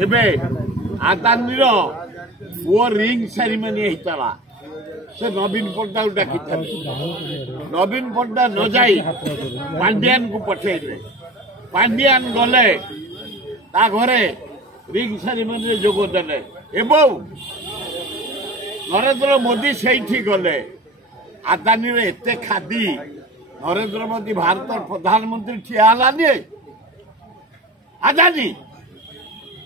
ଏବେ ଆଦାନୀର ପୁଅ ring ceremony ହେଇଥିଲା ସେ ନବୀନ ପଟ୍ଟନାୟକ ଡାକିଥିଲେ ନବୀନ ପଟ୍ଟନାୟକ ନ ଯାଇ ପାଣ୍ଡିଆନ କୁ ପଠେଇଲେ ପାଣ୍ଡିଆନ ଗଲେ ତା ଘରେ ରିଙ୍ଗ ସେରିମନିରେ ଯୋଗ ଦେଲେ ଏବଂ ନରେନ୍ଦ୍ର ମୋଦି ସେଇଠି ଗଲେ ଆଦାନୀର ଏତେ ଖାଦି ନରେନ୍ଦ୍ର ମୋଦି ଭାରତର ପ୍ରଧାନମନ୍ତ୍ରୀ ଠିଆ ହେଲାନି ଆଦାନୀ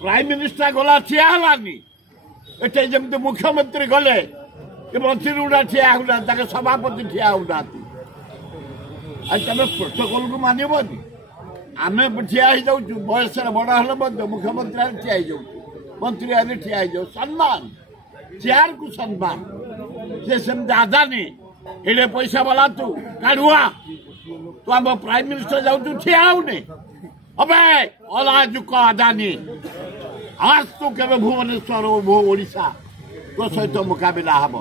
प्राइम मिनिस्टर गला ठिया हलानी एटे जमते मुख्यमंत्री गले कि मंत्री गुड़ा ठिया हुना ताके सभापति ठिया हुना आज तमे प्रोटोकॉल को मानिबनी आमे ठिया ही जाऊ बयस बड़ा हले मध्य मुख्यमंत्री ठिया ही जाऊ मंत्री आने ठिया ही जाऊ सम्मान चेयर को सम्मान से समझ आदानी एडे पैसा वाला तू काढुआ तो हम प्राइम मिनिस्टर जाऊ तू ठिया हुने अबे अलाजुक आदानी आज तू के भुवनेश्वर ओडिशा तो सहित मुकाबला हम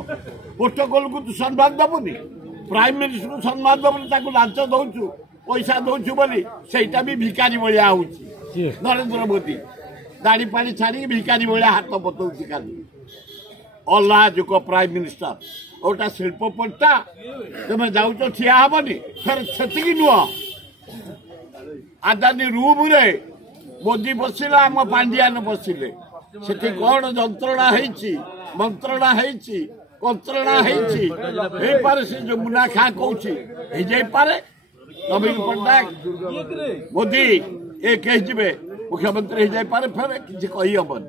प्रोटोकॉल को तू सम्मान दबुनि प्राइम मिनिस्टर को सम्मान दबुनि ताको लांच दउछु पैसा दउछु बोली सेटा भी भिखारी भलिया होउछि नरेंद्र मोदी दाढ़ी पानी छाड़ी भिखारी भलिया हाथ बतौछि खाली अलाजुक प्राइम मिनिस्टर ओटा शिल्पपट्टा तुम जाउछो ठिया हबनी फिर सेतिकी नुह आदानी रूम रे मोदी बसिला आम पांडियान बसिले सेठी कौन जंत्रणा है मंत्रणा है कंत्रणा है से जो मुना खा कौची पारे नवीन पट्टनायक मोदी ये कही मुख्यमंत्री हो जाए फिर किसी कही हबन।